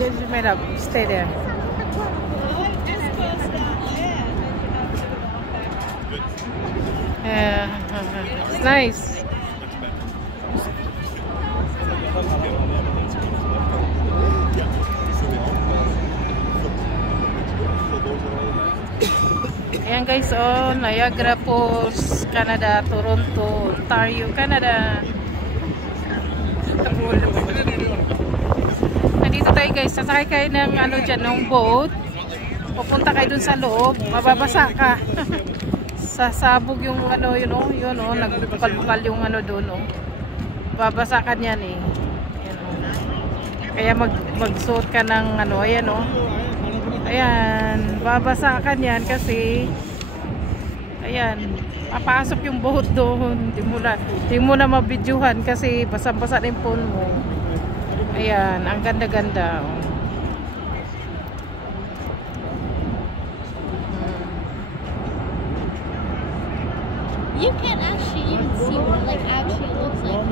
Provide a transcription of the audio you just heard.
just made up. Stay there. Yeah, it's nice. Ayan guys, oh, Niagara Falls, Canada, Toronto, Ontario, Canada. Nandito tayo guys, sasakay kayo ng ano dyan, ng boat. Pupunta kayo dun sa loob, mababasa ka. Sasabog yung ano, yun oh, nagbukal-bukal yung ano dun oh. Babasa ka niyan eh. Ayan, oh. Kaya magsuot ka ng ano, ayan oh. Ayan, babasa ka niyan kasi ayan, papasok yung boat doon. Hindi mo na mabidyuhan kasi basang-basa na yung phone mo. Ayan, ang ganda-ganda. You can actually even see what like actually looks like.